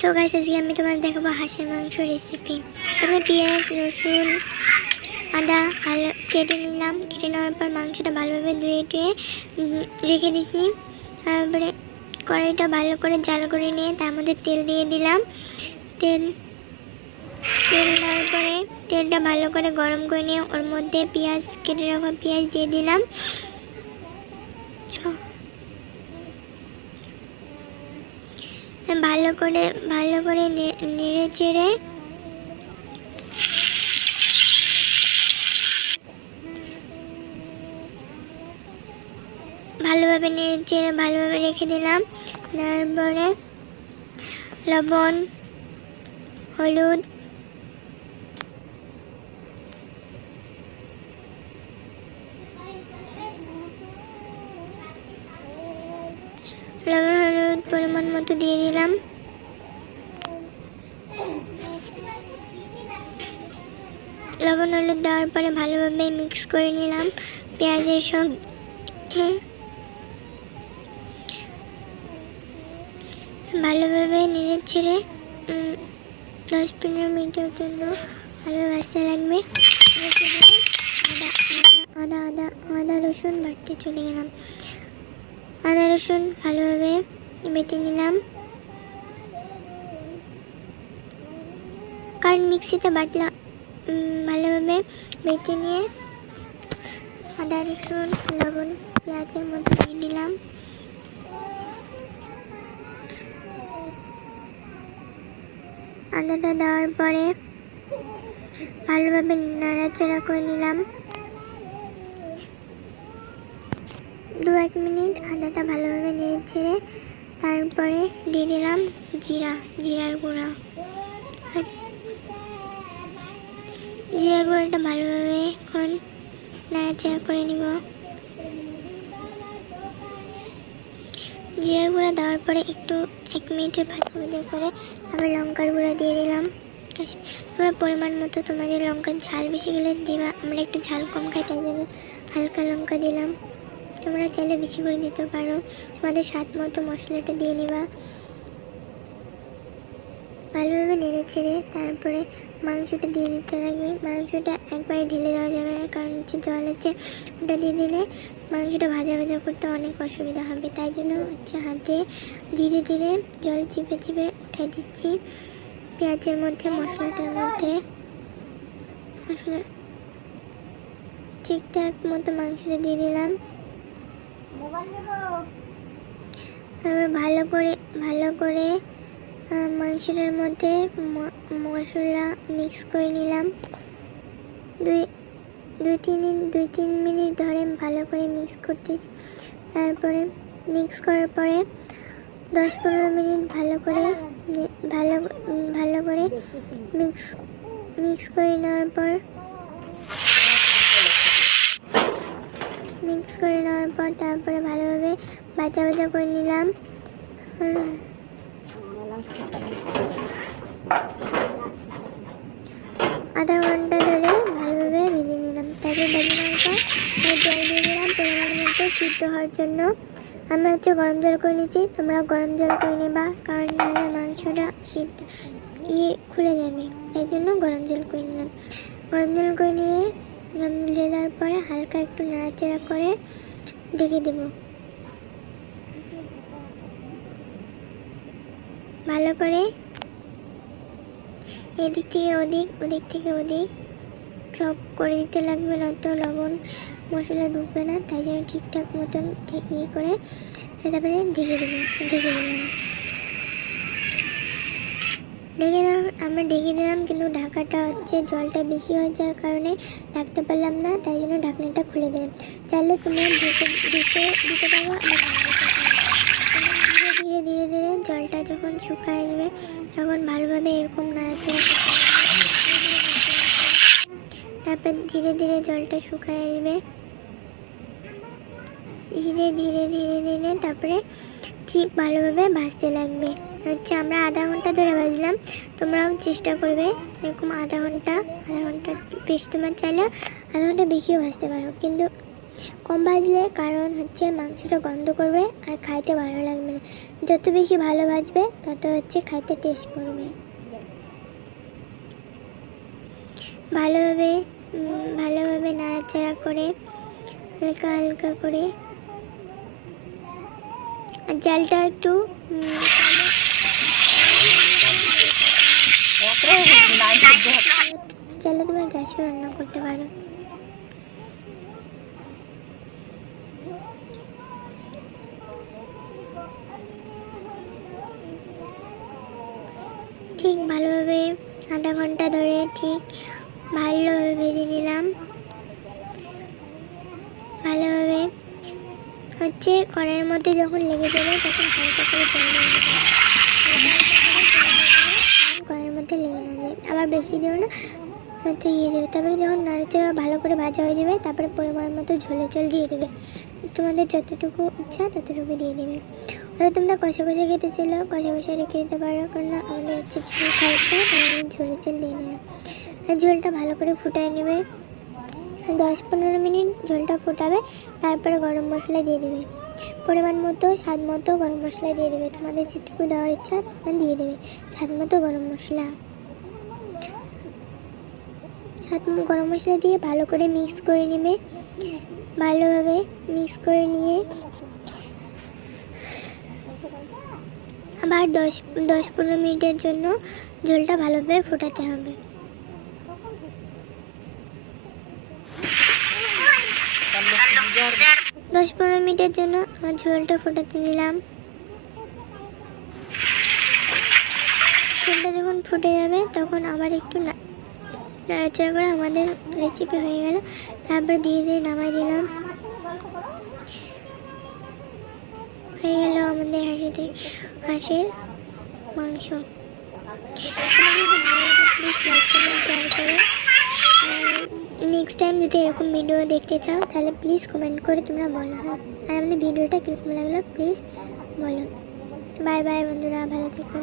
So guys আজকে আমি তোমাদের দেখাবো হাঁসের মাংস রেসিপি আমি পেঁয়াজ, রসুন, আদা ভালো কেটে নিলাম। কেটে নেওয়ার পর মাংসটা ভালোভাবে ধুয়ে টুয়ে রেখে দিছি তারপরে কড়াইটা ভালো করে জাল করে নিয়ে তার মধ্যে তেল দিয়ে দিলাম। তেল তেল দেওয়ার পরে তেলটা ভালো করে গরম করে নিয়ে ওর মধ্যে পেঁয়াজ, কেটে রাখা পেঁয়াজ দিয়ে দিলাম। ভালো করে ভালো করে নেড়ে চেড়ে। ভালোভাবে নেড়ে চেড়ে, ভালোভাবে রেখে দিলাম। তারপরে লবণ, হলুদ লবণ হলুদ পরিমাণ মতো দিয়ে দিলাম লবণ হলুদ দেওয়ার পরে ভালোভাবে মিক্স করে নিলাম পেঁয়াজের সব হ্যাঁ ভালোভাবে নেড়ে ছেড়ে দশ পনেরো মিনিটের জন্য ভালো ভাজতে লাগবে আদা আদা আদা রসুন বাড়তে চলে গেলাম আদা রসুন ভালোভাবে বেটে নিলাম। কারণ মিক্সিতে বাটলাম ভালোভাবে বেটে নিয়ে আদা, রসুন, লবণ, পেঁয়াজের মধ্যে দিয়ে দিলাম। আদাটা দেওয়ার পরে ভালোভাবে নাড়াচাড়া করে নিলাম। দু এক মিনিট আদাটা ভালোভাবে নেড়ে ছেড়ে তারপরে দিয়ে দিলাম জিরা, জিরার গুঁড়া। আর জিরা গুঁড়োটা ভালোভাবে এখন নাড়াচাড়া করে নিব। জিরার গুঁড়া দেওয়ার পরে একটু এক মিনিটের ভাজা ভাজা করে আবার লঙ্কার গুঁড়া দিয়ে দিলাম। তোমরা পরিমাণ মতো তোমাদের লঙ্কার ঝাল বেশি গেলে দিবা, আমরা একটু ঝাল কম খাই তাই জন্য হালকা লঙ্কা দিলাম। তোমরা চাইলে বেশি করে দিতে পারো। তোমাদের স্বাদ মতো মশলাটা দিয়ে নিবা। ভালোভাবে নেড়ে ছেড়ে তারপরে মাংসটা দিয়ে দিতে লাগবে। মাংসটা একবারে ঢেলে দেওয়া যাবে না, কারণ হচ্ছে জল আছে, ওটা দিয়ে দিলে মাংসটা ভাজা ভাজা করতে অনেক অসুবিধা হবে। তাই জন্য হচ্ছে হাতে ধীরে ধীরে জল চিপে চিপে উঠে দিচ্ছি। পেঁয়াজের মধ্যে, মশলাটার মধ্যে। মশলা ঠিকঠাক মতো মাংসটা দিয়ে দিলাম। তারপর ভালো করে ভালো করে মাংসটার মধ্যে মশলা মিক্স করে নিলাম। দুই দুই তিন দুই তিন মিনিট ধরে ভালো করে মিক্স করতে তারপরে মিক্স করার পরে দশ পনেরো মিনিট ভালো করে ভালো ভালো করে মিক্স মিক্স করে নেওয়ার পর মিক্স করে নেওয়ার পর তারপরে ভালোভাবে ভাজা ভাজা করে নিলাম। আধা ঘণ্টা ধরে ভালোভাবে ভেজে নিলাম। তারপরে ভেজে নেওয়ার পর জল দিয়ে দিলাম পরিমাণ মতো সিদ্ধ হওয়ার জন্য। আমি হচ্ছে গরম জল করে নিয়েছি। তোমরা গরম জল করে নেবা, কারণ নাহলে মাংসটা সিদ্ধ ইয়ে খুলে যাবে। তাই জন্য গরম জল করে নিলাম। গরম জল করে নিয়ে গাম ঢেলে দেওয়ার পরে হালকা একটু নাড়াচাড়া করে ঢেকে দেবো। ভালো করে এদিক থেকে ওদিক ওদিক থেকে ওদিক সব করে দিতে লাগবে নয়তো লবণ, মশলা ঢুকবে না, তাই জন্য ঠিকঠাক মতন ইয়ে করে তারপরে ঢেকে দেবো, ঢেকে দিলাম ঢেকে দিলাম, আমরা ঢেকে দিলাম, কিন্তু ঢাকাটা হচ্ছে জলটা বেশি হয়ে যাওয়ার কারণে ঢাকতে পারলাম না, তাই জন্য ঢাকনাটা খুলে দিলাম। চাইলে তোমরা ঢেকে দিতে পারো। ধীরে ধীরে ধীরে ধীরে জলটা যখন শুকায় যাবে, তখন ভালোভাবে এরকম করতে তারপর ধীরে ধীরে জলটা শুকায় আসবে ধীরে ধীরে ধীরে ধীরে, তারপরে ঠিক ভালোভাবে ভাজতে লাগবে। হচ্ছে আমরা আধা ঘণ্টা ধরে ভাজলাম তোমরাও চেষ্টা করবে। এরকম আধা ঘণ্টা আধা ঘণ্টা বেশি তোমার চাইলে আধা ঘণ্টা বেশিও ভাজতে পারো। কিন্তু কম ভাজলে কারণ হচ্ছে মাংসটা গন্ধ করবে আর খাইতে ভালো লাগবে না। যত বেশি ভালো ভাজবে তত হচ্ছে খাইতে টেস্ট করবে। ভালোভাবে ভালোভাবে নাড়াচাড়া করে, হালকা হালকা করে, আর জালটা একটু গ্যাসে রান্না করতে পারো। ঠিক ভালোভাবে আধা ঘণ্টা ধরে ঠিক ভালোভাবে ভেজে নিলাম। ভালোভাবে হচ্ছে কড়াইয়ের মধ্যে যখন লেগে যাবে তখন হালকা করে জল দিয়ে দেবো। কড়াইয়ের মধ্যে লেগে আবার বেশি দিও না। হয়তো ইয়ে দেবে। তারপরে যখন নাড়াচাড়া ভালো করে ভাজা হয়ে যাবে, তারপরে পরিমাণ মতো ঝোলে জল দিয়ে দেবে। তোমাদের যতটুকু ইচ্ছা ততটুকু দিয়ে দেবে। হয়তো তোমরা কষা কষা খেতে চাইলে কষা কষা রেখে দিতে পারো, কারণ আমাদের হচ্ছে ঝোল আমি ঝোলের জল দিয়ে আর ঝোলটা ভালো করে ফুটায় নেবে। দশ পনেরো মিনিট ঝোলটা ফোটাবে, তারপরে গরম মশলা দিয়ে দেবে। পরিমাণ মতো, স্বাদ মতো গরম মশলা দিয়ে দেবে। তোমাদের যেটুকু দেওয়ার ইচ্ছা তোমরা দিয়ে দেবে। স্বাদ মতো গরম মশলা। মতো গরম মশলা দিয়ে ভালো করে মিক্স করে নেবে। ভালোভাবে মিক্স করে নিয়ে আবার দশ দশ পনেরো মিনিটের জন্য ঝোলটা ভালোভাবে ফোটাতে হবে। দশ পনেরো মিনিটের জন্য আমার ঝোলটা ফোটাতে দিলাম। ঝোলটা যখন ফুটে যাবে তখন আবার একটু নাড়াচাড়া করে আমাদের রেসিপি হয়ে গেল। তারপর দিয়ে দিয়ে নামাই দিলাম। হয়ে গেল আমাদের হাঁসের হাঁসের মাংস। নেক্সট টাইম যদি এরকম ভিডিও দেখতে চাও, তাহলে প্লিজ কমেন্ট করে তোমরা বলো। আর আমাদের ভিডিওটা কীরকম লাগল প্লিজ বলো। বাই বাই বন্ধুরা, ভালো থেকো।